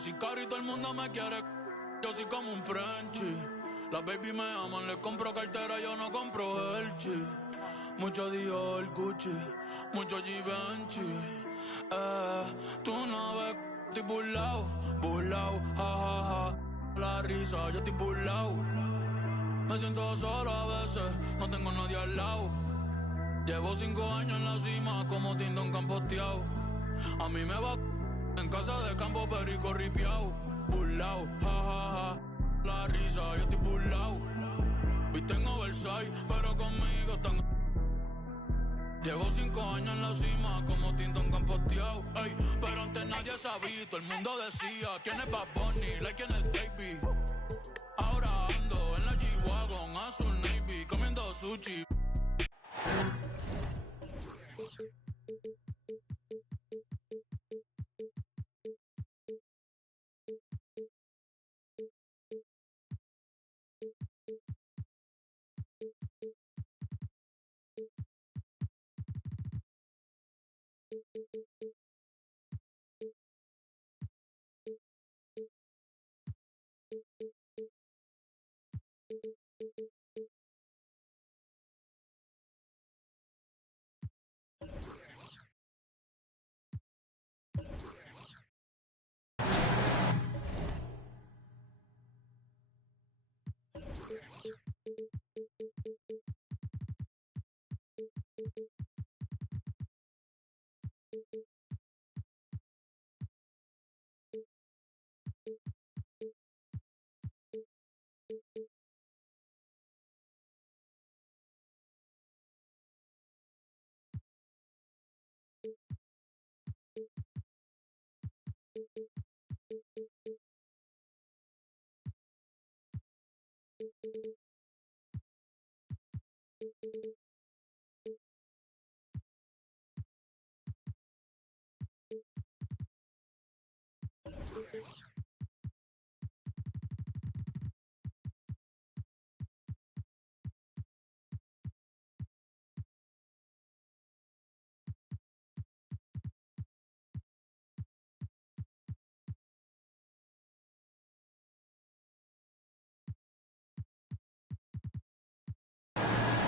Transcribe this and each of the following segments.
soy caro y todo el mundo me quiere. Yo soy como un Frenchie. Las baby me aman, le compro cartera, yo no compro Elchi. Mucho Dior, Gucci, mucho Givenchy. Tú no ves, estoy burlao, ja, ja, ja. La risa, yo estoy burlao. Me siento solo a veces, no tengo nadie al lado. Llevo 5 años en la cima, como Tindón campoteado. A mí me va en casa de campo, perico ripiao. Burlao, ja, ja, ja. La risa, yo estoy burlao. Viste en Oversize, pero conmigo están. Llevo 5 años en la cima, como Tindón campoteado. Ey, pero antes nadie sabía, todo el mundo decía quién es Bad Bunny, like quién es Baby. Ahora ando en la G-Wagon, azul navy, comiendo sushi.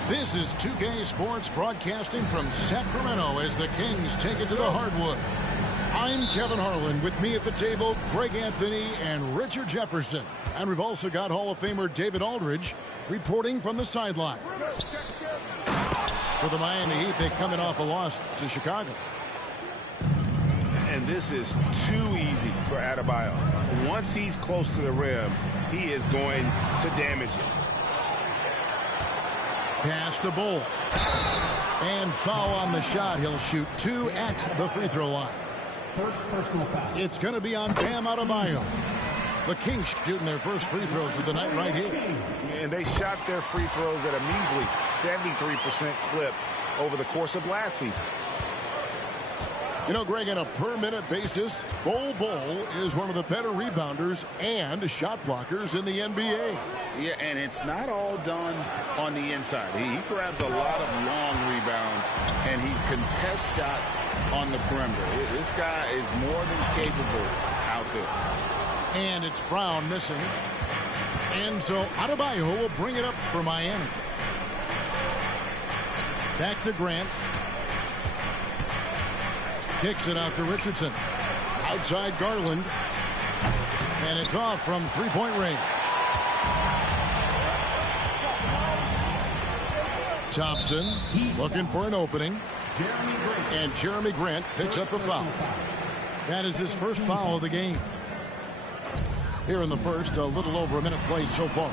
This is 2K Sports broadcasting from Sacramento as the Kings take it to the hardwood. I'm Kevin Harlan. With me at the table, Greg Anthony and Richard Jefferson. And we've also got Hall of Famer David Aldridge reporting from the sideline. For the Miami Heat, they're coming off a loss to Chicago. And this is too easy for Adebayo. Once he's close to the rim, he is going to damage it. Pass to Bull. And foul on the shot. He'll shoot 2 at the free throw line. First personal foul. It's going to be on Bam Adebayo. The Kings shooting their first free throws of the night right here. And they shot their free throws at a measly 73% clip over the course of last season. You know, Greg, on a per-minute basis, Bol is one of the better rebounders and shot blockers in the NBA. Yeah, and it's not all done on the inside. He grabs a lot of long rebounds, and he contests shots on the perimeter. This guy is more than capable out there. And it's Brown missing. And so Adebayo will bring it up for Miami. Back to Grant. Kicks it out to Richardson. Outside Garland. And it's off from three-point range. Thompson looking for an opening. And Jeremy Grant picks up the foul. That is his first foul of the game. Here in the first, a little over a minute played so far.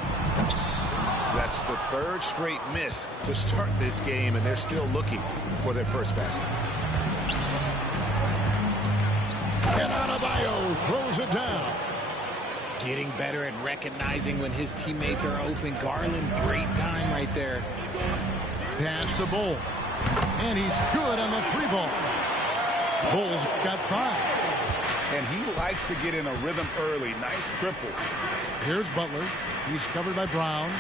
That's the third straight miss to start this game, and they're still looking for their first basket. And Adebayo throws it down. Getting better at recognizing when his teammates are open. Garland, great time right there. Pass to Bull. And he's good on the three ball. Bull's got 5. And he likes to get in a rhythm early. Nice triple. Here's Butler. He's covered by Brown.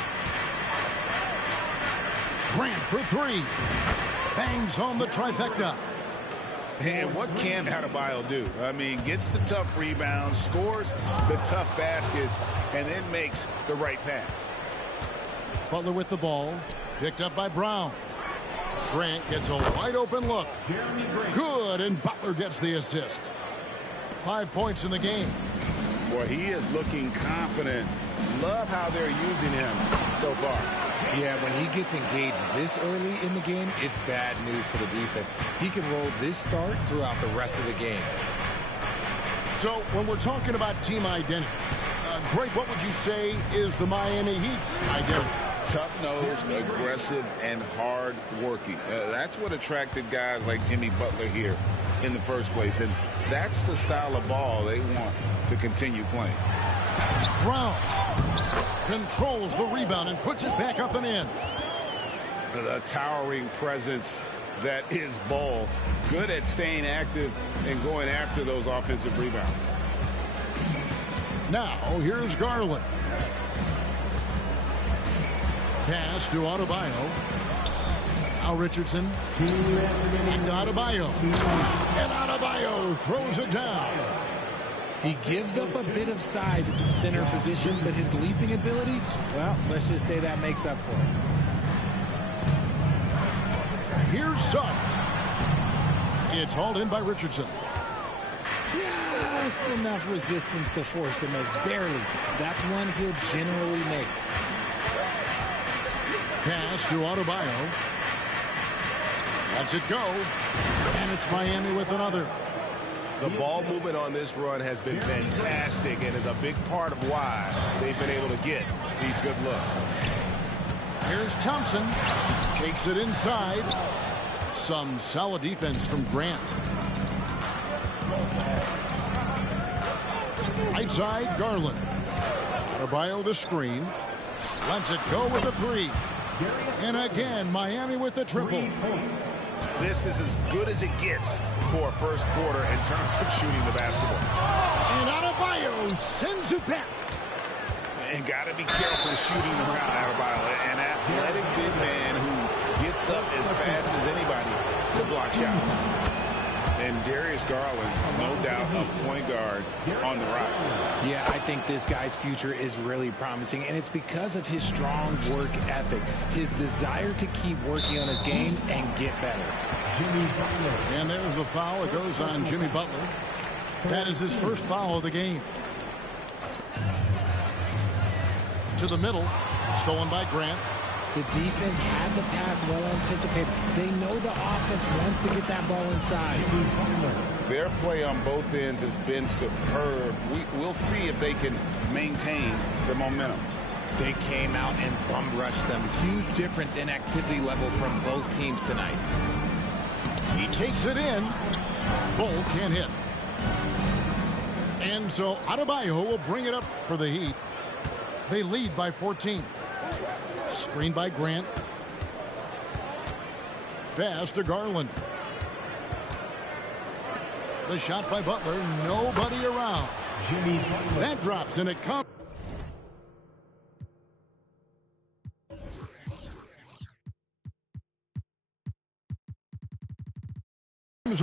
Grant for 3. Bangs home the trifecta. And what can Adebayo do? I mean, gets the tough rebounds, scores the tough baskets, and then makes the right pass. Butler with the ball, picked up by Brown. Grant gets a wide open look. Good, and Butler gets the assist. 5 points in the game. Boy, he is looking confident. Love how they're using him so far. Yeah, when he gets engaged this early in the game, it's bad news for the defense. He can roll this start throughout the rest of the game. So when we're talking about team identity, Greg, what would you say is the Miami Heat's identity? Tough-nosed, aggressive, and hard-working. That's what attracted guys like Jimmy Butler here in the first place. And that's the style of ball they want to continue playing. Brown controls the rebound and puts it back up and in. The towering presence that is Ball. Good at staying active and going after those offensive rebounds. Now, here's Garland. Pass to Adebayo. Now Richardson. And Adebayo. And Adebayo throws it down. He gives up a bit of size at the center position, but his leaping ability, well, let's just say that makes up for it. Here's Suggs. It's hauled in by Richardson. Just enough resistance to force the miss. Barely. That's one he'll generally make. Pass to Adebayo. Lets it go. And it's Miami with another. The ball movement on this run has been fantastic and is a big part of why they've been able to get these good looks. Here's Thompson. Takes it inside. Some solid defense from Grant. Right side, Garland. Adebayo the screen. Lets it go with a three. And again, Miami with the triple. This is as good as it gets for a first quarter in terms of shooting the basketball. And Adebayo sends it back. And got to be careful shooting around Adebayo. An athletic big man who gets up as fast as anybody to block shots. And Darius Garland, no doubt, a point guard on the rise. Yeah, I think this guy's future is really promising, and it's because of his strong work ethic, his desire to keep working on his game and get better. And there's the foul. It goes on Jimmy Butler. That is his first foul of the game. To the middle. Stolen by Grant. The defense had the pass well anticipated. They know the offense wants to get that ball inside. Their play on both ends has been superb. We'll see if they can maintain the momentum. They came out and bum rushed them. Huge difference in activity level from both teams tonight. He takes it in. Bull can't hit. And so Adebayo will bring it up for the Heat. They lead by 14. Screen by Grant. Pass to Garland. The shot by Butler. Nobody around. That drops and it comes.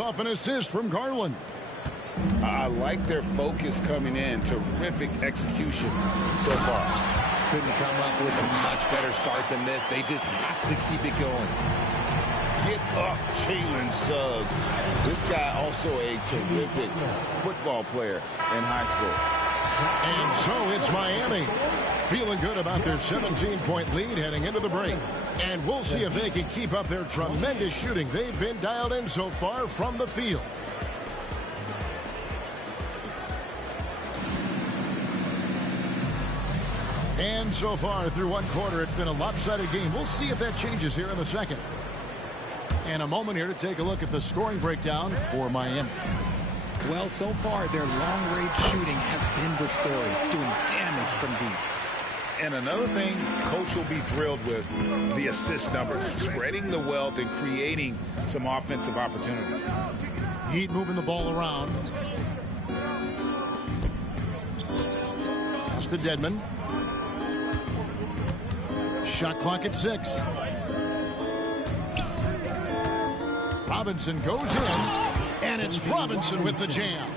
Off an assist from Garland. I like their focus coming in. Terrific execution so far. Couldn't come up with a much better start than this. They just have to keep it going. Get up, Jalen Suggs. This guy also a terrific football player in high school. And so it's Miami feeling good about their 17-point lead heading into the break. And we'll see if they can keep up their tremendous shooting. They've been dialed in so far from the field. And so far through one quarter, it's been a lopsided game. We'll see if that changes here in the second. And a moment here to take a look at the scoring breakdown for Miami. Well, so far, their long-range shooting has been the story, doing damage from deep. And another thing Coach will be thrilled with, the assist numbers, spreading the wealth and creating some offensive opportunities. Heat moving the ball around. Pass to Dedmon. Shot clock at 6. Robinson goes in. And it's Robinson with the jam.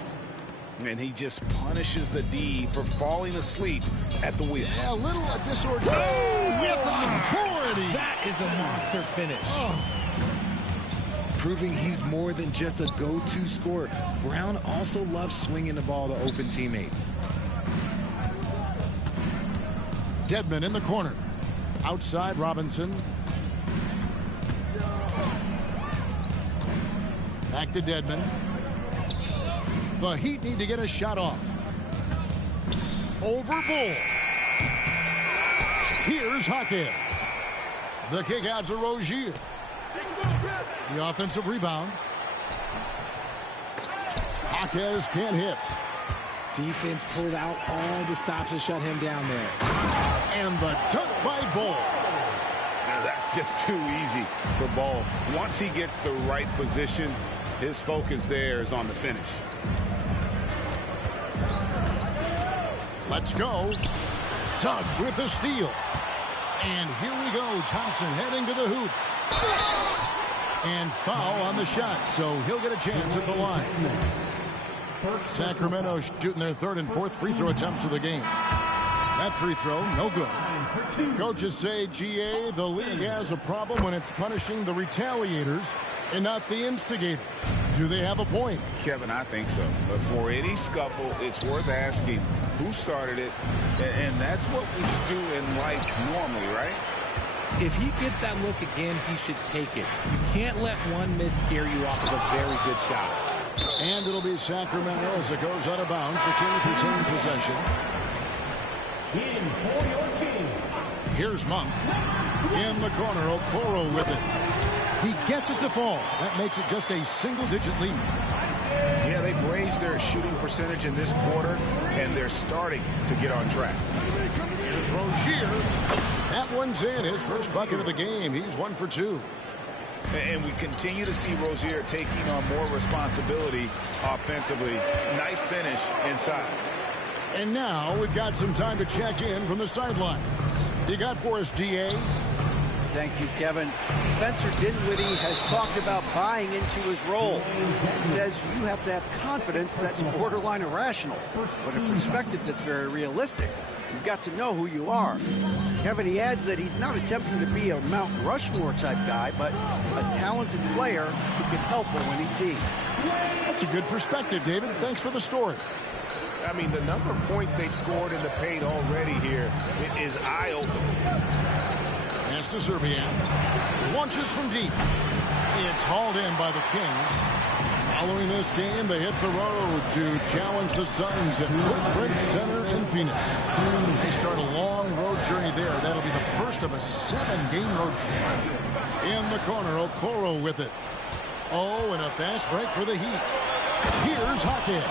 And he just punishes the D for falling asleep at the wheel. A little disorganized. Oh, with authority. That is a monster finish. Oh. Proving he's more than just a go-to scorer. Brown also loves swinging the ball to open teammates. Dedmon in the corner. Outside Robinson. Back to Dedmon. The Heat need to get a shot off. Over Bull. Here's Hackett. The kick out to Rozier. The offensive rebound. Jaquez can't hit. Defense pulled out all the stops to shut him down there. And the dunk by Bull. Now that's just too easy for Bull. Once he gets the right position, his focus there is on the finish. Let's go. Suggs with the steal. And here we go. Thompson heading to the hoop. And foul on the shot, so he'll get a chance at the line. Sacramento shooting their third and fourth free throw attempts of the game. That free throw, no good. Coaches say, GA, the league has a problem when it's punishing the retaliators and not the instigators. Do they have a point? Kevin, I think so. But for any scuffle, it's worth asking who started it, and that's what we do in life normally, right? If he gets that look again, he should take it. You can't let one miss scare you off of a very good shot. And it'll be Sacramento as it goes out of bounds. The Kings retain possession. In for your team. Here's Monk. In the corner, Okoro with it. He gets it to fall. That makes it just a single-digit lead. Yeah, they've raised their shooting percentage in this quarter, and they're starting to get on track. Here's Rozier. That one's in. His first bucket of the game. He's 1 for 2. And we continue to see Rozier taking on more responsibility offensively. Nice finish inside. And now we've got some time to check in from the sidelines. You got for us, DA? Thank you, Kevin. Spencer Dinwiddie has talked about buying into his role. He says you have to have confidence that's borderline irrational, but a perspective that's very realistic. You've got to know who you are. Kevin, he adds that he's not attempting to be a Mount Rushmore type guy, but a talented player who can help a winning team. That's a good perspective, David. Thanks for the story. I mean, the number of points they've scored in the paint already here is eye-opening. Pass to Serbian. Launches from deep. It's hauled in by the Kings. Following this game, they hit the road to challenge the Suns at Footprint Center in Phoenix. They start a long road journey there. That'll be the first of a 7-game road trip. In the corner, Okoro with it. Oh, and a fast break for the Heat. Here's Hackett.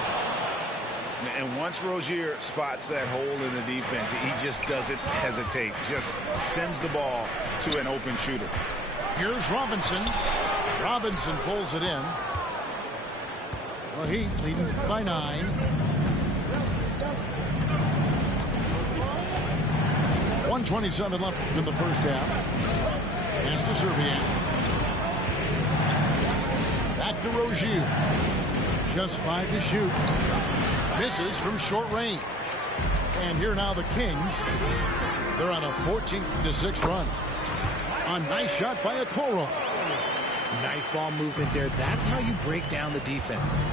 And once Rozier spots that hole in the defense, he just doesn't hesitate. Just sends the ball to an open shooter. Here's Robinson. Robinson pulls it in. The Heat leading by 9. .127 left in the first half. Pass to Serbian. Back to Rozier. Just 5 to shoot. Misses from short range. And here now the Kings. They're on a 14-6 run. A nice shot by Okoro. Nice ball movement there. That's how you break down the defense.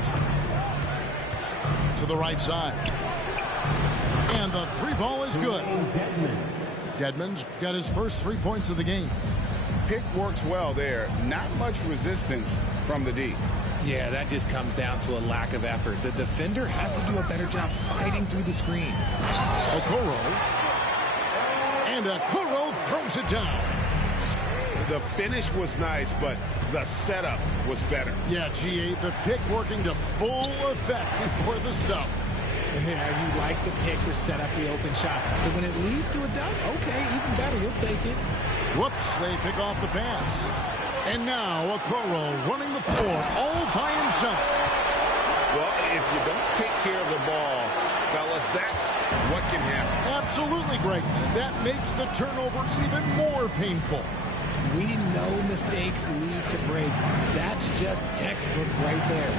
To the right side. And the 3 ball is good. Dedmon's got his first 3 points of the game. Pick works well there. Not much resistance from the D. Yeah, that just comes down to a lack of effort. The defender has to do a better job fighting through the screen. Okoro. And Okoro throws it down. The finish was nice, but the setup was better. Yeah, GA, the pick working to full effect before the stuff. Yeah, you like the pick to set up the open shot. But when it leads to a dunk, okay, even better, you'll take it. Whoops, they pick off the pass. And now Okoro running the floor all by himself. Well, if you don't take care of the ball, fellas, that's what can happen. Absolutely, Greg. That makes the turnover even more painful. We know mistakes lead to breaks. That's just textbook right there.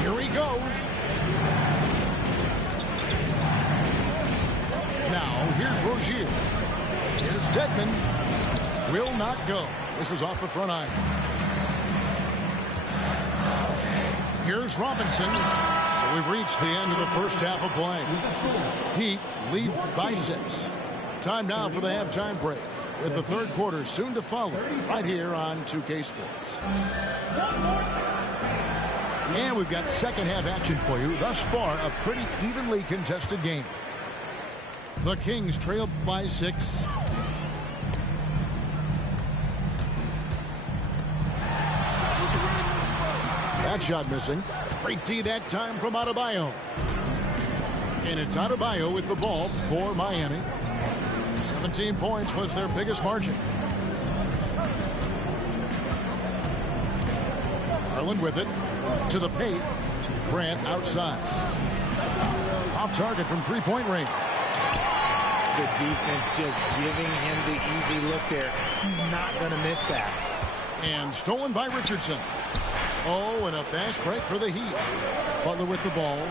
Here he goes. Now, here's Rozier. Here's Dedmon. Will not go. This is off the front iron. Here's Robinson. So we've reached the end of the first half of play. Heat lead by 6. Time now for the halftime break, with the third quarter soon to follow, right here on 2K Sports. And we've got second half action for you. Thus far, a pretty evenly contested game. The Kings trail by 6. That shot missing. Great D that time from Adebayo. And it's Adebayo with the ball for Miami. 17 points was their biggest margin. Garland with it. To the paint. Grant outside. Off target from three-point range. The defense just giving him the easy look there. He's not going to miss that. And stolen by Richardson. Oh, and a fast break for the Heat. Butler with the ball.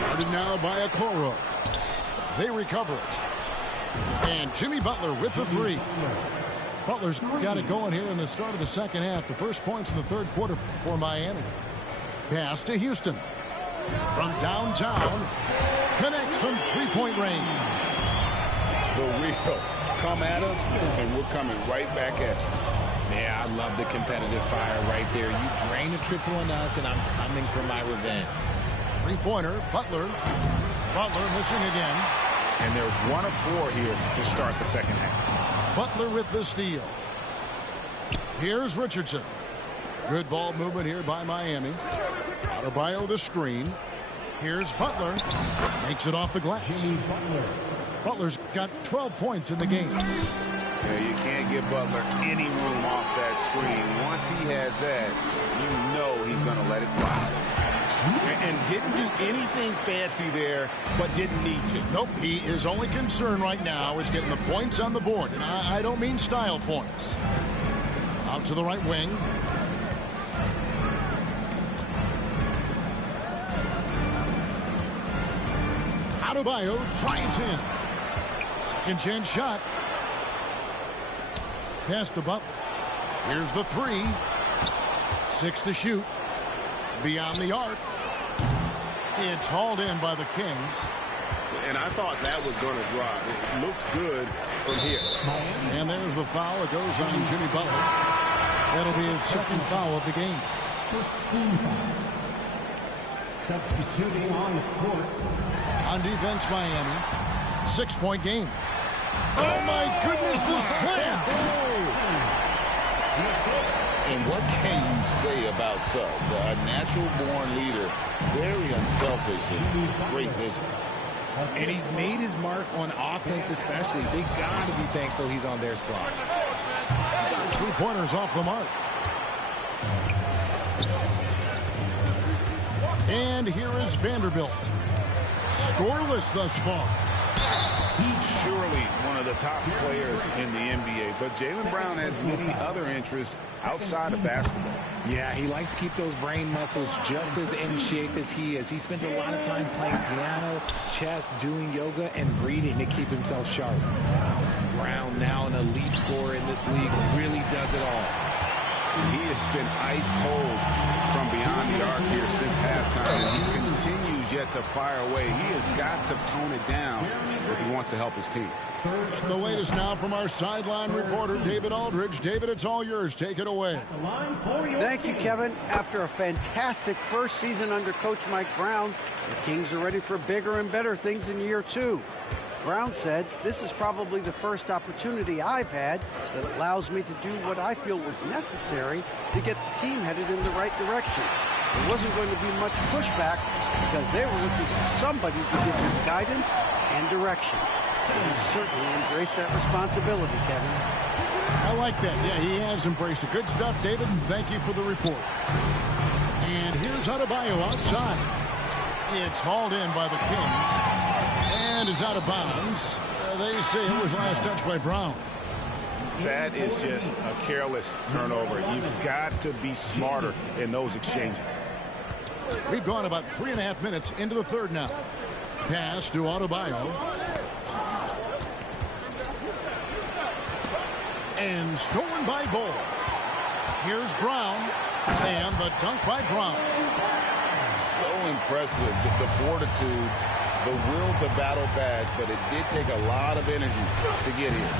Guarded now by Okoro. They recover it. And Jimmy Butler with the three. Butler's got it going here in the start of the second half. The first points in the third quarter for Miami. Pass to Houston. From downtown. Connects from three-point range. The wheel. Come at us, and we're coming right back at you. Yeah, I love the competitive fire right there. You drain a triple on us, and I'm coming for my revenge. Three-pointer, Butler. Butler missing again. And they're 1 of 4 here to start the second half. Butler with the steal. Here's Richardson. Good ball movement here by Miami. Adebayo the screen. Here's Butler. Makes it off the glass. Butler's got 12 points in the game. Yeah, you can't give Butler any room off that screen. Once he has that, you know he's going to let it fly. And didn't do anything fancy there, but didn't need to. Nope, his only concern right now is getting the points on the board. And I don't mean style points. Out to the right wing. Adebayo drives in. Second chance shot. Pass to Butler. Here's the three. 6 to shoot. Beyond the arc. It's hauled in by the Kings. And I thought that was going to drop. It looked good from here. And there's the foul. It goes on Jimmy Butler. That'll be his second foul of the game. First team foul. Substituting on the court. On defense, Miami. 6-point game. Oh, my goodness, the slam. And what can you say about Suggs? A natural-born leader, very unselfish and great vision. And he's made his mark on offense especially. They got to be thankful he's on their squad. Those three-pointers off the mark. And here is Vanderbilt. Scoreless thus far. He's surely one of the top players in the NBA, but Jaylen Brown has many other interests outside of basketball. Yeah, he likes to keep those brain muscles just as in shape as he is. He spends a lot of time playing piano, chess, doing yoga, and reading to keep himself sharp. Brown, now an elite scorer in this league, really does it all. He has been ice cold from beyond the arc here since halftime, and he continues yet to fire away. He has got to tone it down if he wants to help his team. The latest now from our sideline reporter, David Aldridge. David, it's all yours. Take it away. Thank you, Kevin. After a fantastic first season under Coach Mike Brown, the Kings are ready for bigger and better things in year 2. Brown said, "This is probably the first opportunity I've had that allows me to do what I feel was necessary to get the team headed in the right direction. There wasn't going to be much pushback because they were looking for somebody to give them guidance and direction." And he certainly embraced that responsibility, Kevin. I like that. Yeah, he has embraced it. Good stuff, David, and thank you for the report. And here's Adebayo outside. It's hauled in by the Kings. And it's out of bounds. They say it was last touched by Brown. That is just a careless turnover. You've got to be smarter in those exchanges. We've gone about 3.5 minutes into the third now. Pass to Adebayo. And stolen by Bull. Here's Brown. And the dunk by Brown. So impressive, the fortitude, the will to battle back, but it did take a lot of energy to get here.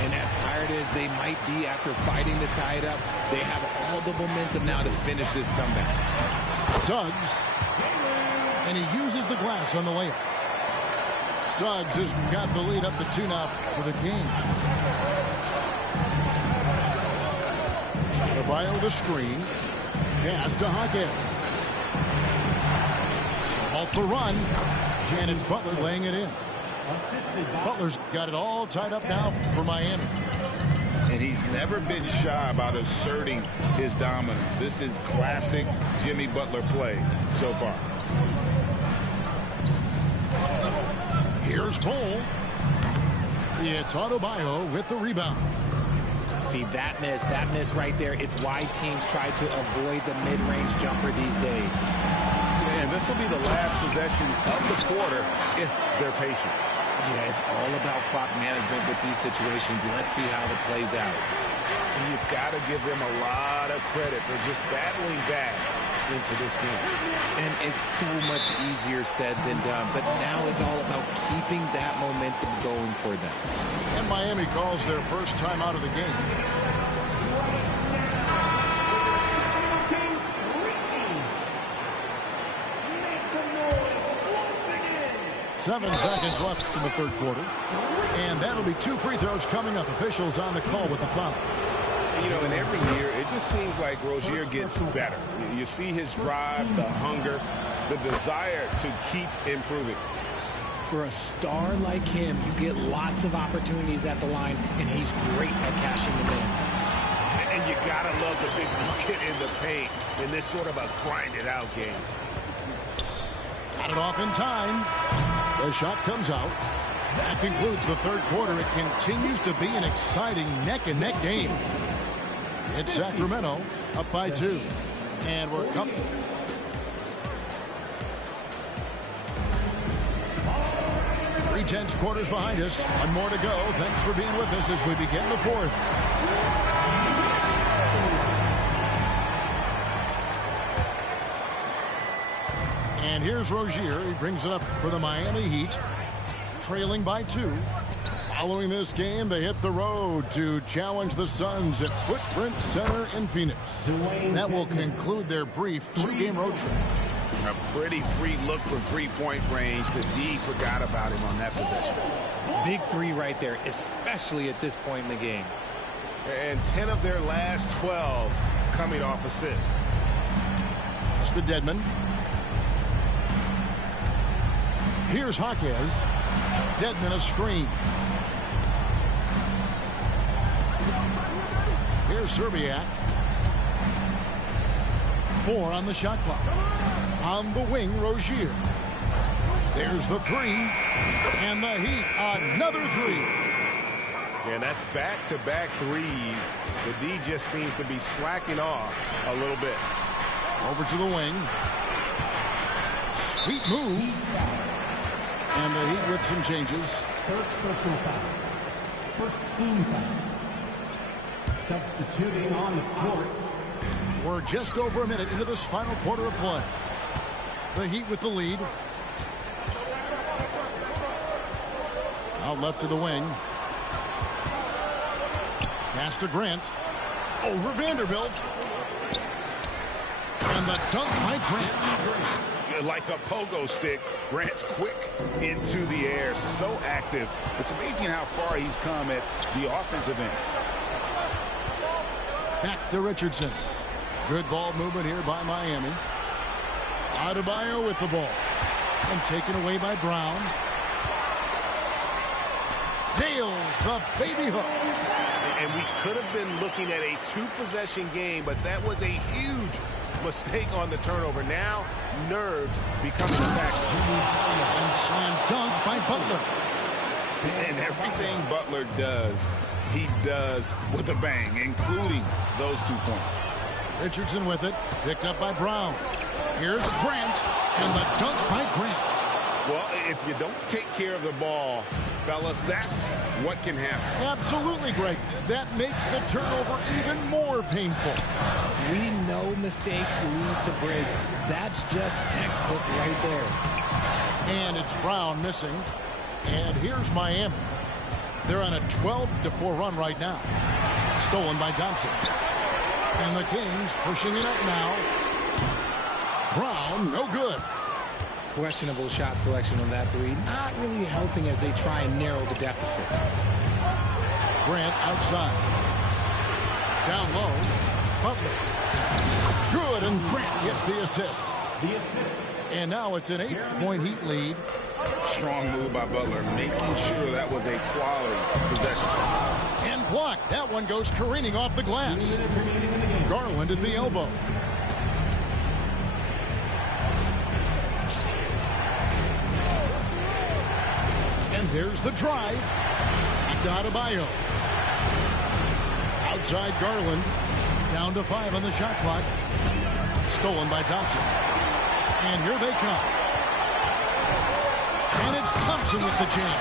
And as tired as they might be after fighting to tie it up, they have all the momentum now to finish this comeback. Suggs. And he uses the glass on the layup. Suggs has got the lead up to 2 now for the Kings. Adebayo with a screen. Pass to Hawkins. To halt the run. And it's Butler laying it in. Butler's got it all tied up now for Miami. And he's never been shy about asserting his dominance. This is classic Jimmy Butler play so far. Here's Bull. It's Adebayo with the rebound. See, that miss right there, it's why teams try to avoid the mid-range jumper these days. And this will be the last possession of the quarter if they're patient. Yeah, it's all about clock management with these situations. Let's see how it plays out. And you've got to give them a lot of credit for just battling back into this game. And it's so much easier said than done, but now it's all about keeping that momentum going for them. And Miami calls their first time out of the game. 7 seconds left in the third quarter. And that'll be 2 free throws coming up. Officials on the call with the foul. You know, and every year, it just seems like Rozier gets better. You see his drive, the hunger, the desire to keep improving. For a star like him, you get lots of opportunities at the line, and he's great at cashing them in. And you got to love the big bucket in the paint in this sort of a grind-it-out game. Got it off in time. The shot comes out. That concludes the third quarter. It continues to be an exciting neck-and-neck game. It's Sacramento up by 2. And we're coming. Tense quarters behind us. 1 more to go. Thanks for being with us as we begin the fourth. And here's Rozier. He brings it up for the Miami Heat. Trailing by 2. Following this game, they hit the road to challenge the Suns at Footprint Center in Phoenix. That will conclude their brief 2-game road trip. A pretty free look from three-point range. The D forgot about him on that possession. Big 3 right there, especially at this point in the game. And 10 of their last 12 coming off assists. That's to Dedmon. Here's Hawkins. Dedmon a screen. Here's Serbiak. 4 on the shot clock. On the wing, Rozier. There's the 3. And the Heat, another 3. And that's back-to-back threes. The D just seems to be slacking off a little bit. Over to the wing. Sweet move. And the Heat with some changes. First personal foul. First team foul. Substituting on the court. We're just over a minute into this final quarter of play. The Heat with the lead. Out left to the wing. Pass to Grant. Over Vanderbilt. And the dunk by Grant. Like a pogo stick, Grant's quick into the air, so active. It's amazing how far he's come at the offensive end. Back to Richardson. Good ball movement here by Miami. Adebayo with the ball. And taken away by Brown. Nails the baby hook. And we could have been looking at a 2-possession game, but that was a huge mistake on the turnover. Now, nerves becoming a factor. And slam dunk by Butler. And everything Butler does he does with a bang, including those 2 points. Richardson with it, picked up by Brown. Here's Grant, and the dunk by Grant. Well, if you don't take care of the ball, fellas, that's what can happen. Absolutely, Greg. That makes the turnover even more painful. We know mistakes lead to breaks. That's just textbook right there. And it's Brown missing. And here's Miami. They're on a 12-4 run right now. Stolen by Thompson. And the Kings pushing it up now. Brown, no good. Questionable shot selection on that three. Not really helping as they try and narrow the deficit. Grant outside. Down low. Butler. Good, and Grant gets the assist. And now it's an 8-point Heat lead. Strong move by Butler, making sure that was a quality possession. And blocked. That one goes careening off the glass. Garland at the elbow. And there's the drive. Adebayo. Outside Garland. Down to 5 on the shot clock. Stolen by Thompson. And here they come. And it's Thompson with the jam.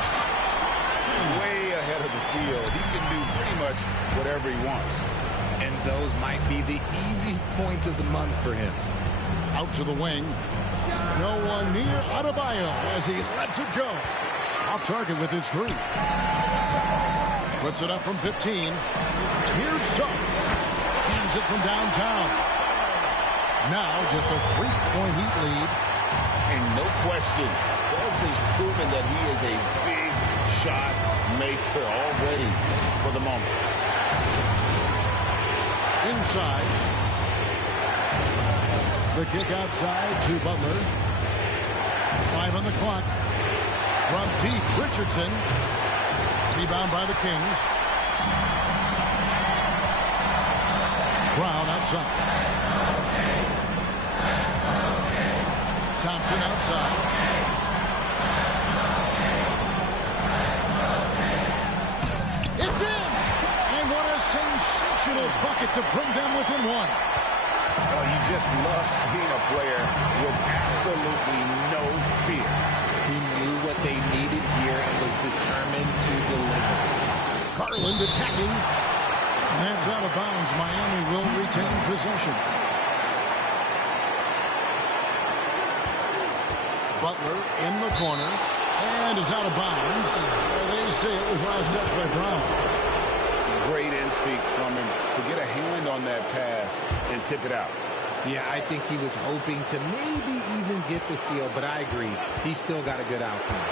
Way ahead of the field. He can do pretty much whatever he wants. And those might be the easiest points of the month for him. Out to the wing. No one near Adebayo as he lets it go. Off target with his three. Puts it up from 15. Here's Suggs. Hands it from downtown. Now just a 3-point Heat lead. And no question, Suggs has proven that he is a big shot maker already for the moment. Inside. The kick outside to Butler. 5 on the clock. From deep, Richardson. Rebound by the Kings. Brown outside. Thompson outside. It's in! And what a sensational bucket to bring them within one. Oh, you just love seeing a player with absolutely no fear. He knew what they needed here and was determined to deliver. Garland attacking. And that's out of bounds. Miami will retain possession. Butler in the corner. And it's out of bounds. They say it was last touched by Brown. Great instincts from him to get a hand on that pass and tip it out. Yeah, I think he was hoping to maybe even get the steal, but I agree. He still got a good outcome.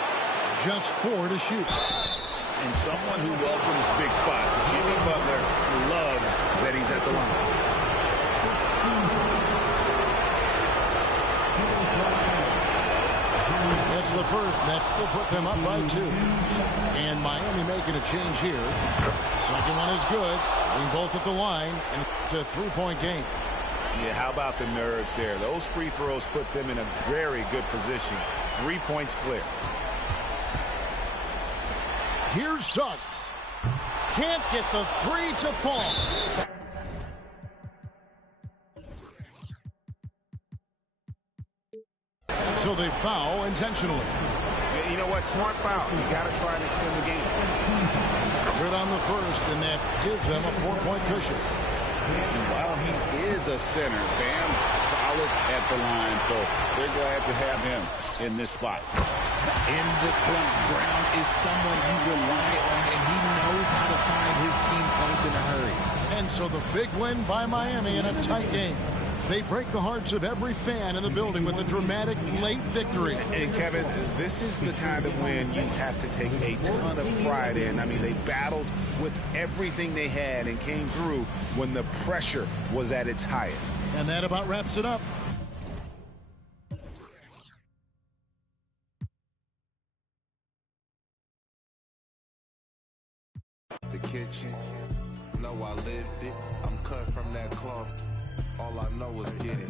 Just 4 to shoot. And someone who welcomes big spots. Jimmy Butler loves that he's at the line. That's the first that will put them up by 2. And Miami making a change here. Second one is good. Being both at the line, and it's a 3-point game. Yeah, how about the nerves there? Those free throws put them in a very good position. 3 points clear. Here's Suggs. Can't get the 3 to fall. So they foul intentionally. Yeah, you know what? Smart foul. You got to try and extend the game. Good on the first, and that gives them a 4-point cushion. While he is a center, Bam's solid at the line, so they're glad to have him in this spot. In the clutch, Brown is someone you rely on, and he knows how to find his team points in a hurry. And so the big win by Miami in a tight game. They break the hearts of every fan in the building with a dramatic late victory. And Kevin, this is the kind of win you have to take a ton of pride in. I mean, they battled with everything they had and came through when the pressure was at its highest. And that about wraps it up. The kitchen, know I lived it. I'm cut from that cloth. All I know is get it.